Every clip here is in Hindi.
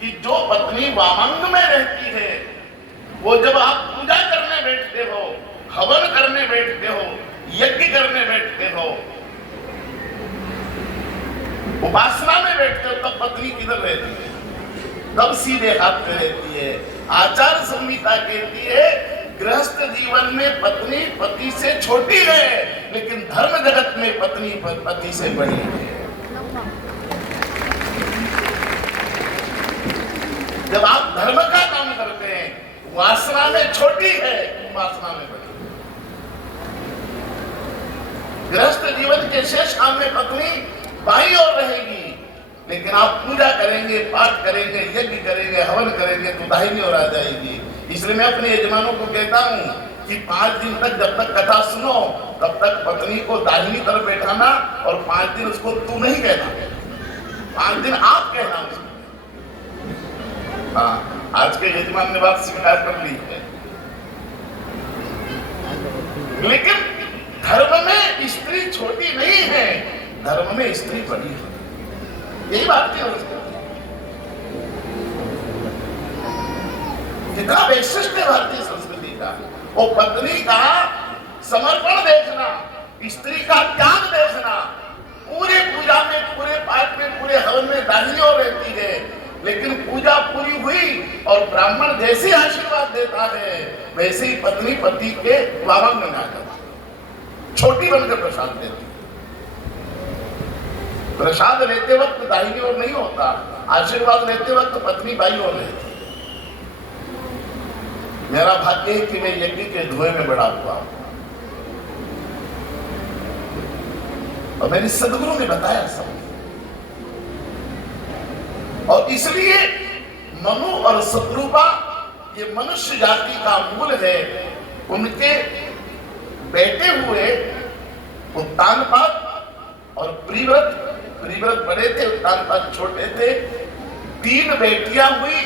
कि जो पत्नी वामंग में रहती है, वो जब आप पूजा करने बैठते हो, हवन करने बैठते हो, यज्ञ करने बैठते हो, उपासना में बैठते हो, तब पत्नी किधर रहती है? तब सीधे हाथ पे रहती है। आचार संहिता कहती है गृहस्थ जीवन में पत्नी पति से छोटी है, लेकिन धर्म जगत में पत्नी पति से बड़ी है। जब आप धर्म का काम करते हैं, वासना में छोटी है, उपासना में बड़ी है। गृहस्थ जीवन के शेष काम में पत्नी बाईं ओर रहेगी, लेकिन आप पूजा करेंगे, पाठ करेंगे, यज्ञ करेंगे, हवन करेंगे तो दाहिनी ओर आ जाएगी। इसलिए मैं अपने यजमानों को कहता हूं कि 5 दिन तक जब तक कथा सुनो, तब तक पत्नी को दाहिनी तरफ बैठाना और 5 दिन उसको तू नहीं कहना, 5 दिन आप कहना उसको। हाँ, आज के यजमान ने बात स्वीकार कर ली है। लेकिन धर्म में स्त्री छोटी नहीं है, धर्म में स्त्री बड़ी है। यही बात है। कितना वैशिष्ट है भारतीय संस्कृति का। वो पत्नी का समर्पण देखना, स्त्री का त्याग देखना, पूरे पूजा में, पूरे पाठ में, पूरे हवन में दाहिनी ओर रहती है, लेकिन पूजा पूरी हुई और ब्राह्मण जैसे आशीर्वाद देता है, वैसे ही पत्नी पति के वामंग में आ जाती है, छोटी बनकर प्रसाद देती है। प्रसाद लेते वक्त दाहिनी ओर नहीं होता, आशीर्वाद लेते वक्त पत्नी बाईं ओर रहती है। मेरा भाग्य है कि मैं यज्ञ के धुएं में बड़ा हुआ और मेरे सदगुरु ने बताया सब। और इसलिए मनु और शत्रुपा ये मनुष्य जाति का मूल है। उनके बेटे हुए उत्तानपाद और प्रिव्रत बड़े थे, उत्तानपाद छोटे थे। 3 बेटियां हुई,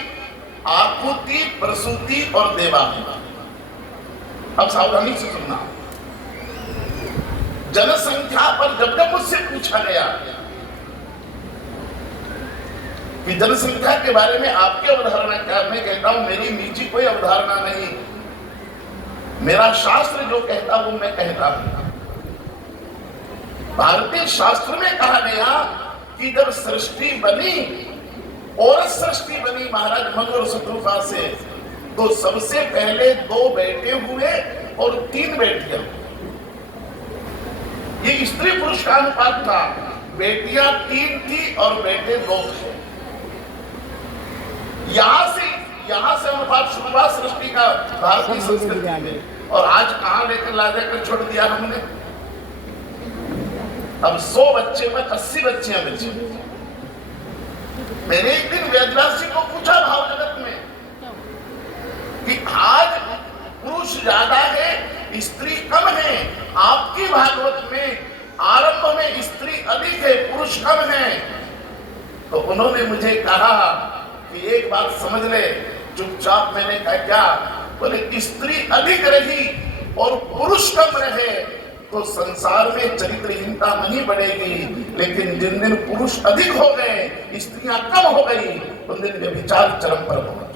आकुति, प्रसूति और देवांगी। अब सावधानी से सुनना। जनसंख्या पर जब मुझसे पूछा गया कि जनसंख्या के बारे में आपकी अवधारणा क्या, मैं कहता हूं मेरी निजी कोई अवधारणा नहीं, मेरा शास्त्र जो कहता वो मैं कहता हूं। भारतीय शास्त्र में कहा गया कि जब सृष्टि बनी, और सृष्टि बनी महाराज मनु और शत्रुपा से, तो सबसे पहले 2 बेटे हुए और 3 बेटियां। ये स्त्री पुरुष का अनुपात था। बेटियां 3 थी और बेटे 2 थे। यहां से अनुपात शुरू हुआ सृष्टि का भारतीय संस्कृति में। और आज कहां लेकर ला जाकर छोड़ दिया हमने। अब 100 बच्चे में 80 बच्चियां बची। मैंने एक दिन वेदव्यास जी को पूछा भाव जगत में कि आज पुरुष ज्यादा है, स्त्री कम है। आपकी भागवत में आरंभ में स्त्री अधिक है, पुरुष कम है। तो उन्होंने मुझे कहा कि एक बात समझ ले। चुपचाप मैंने कहा क्या? बोले स्त्री अधिक रही और पुरुष कम रहे तो संसार में चरित्रहीनता नहीं बढ़ेगी, लेकिन जिन दिन पुरुष अधिक हो गए, स्त्रियां कम हो गई, उन दिन व्यभिचार चरम पर होगा।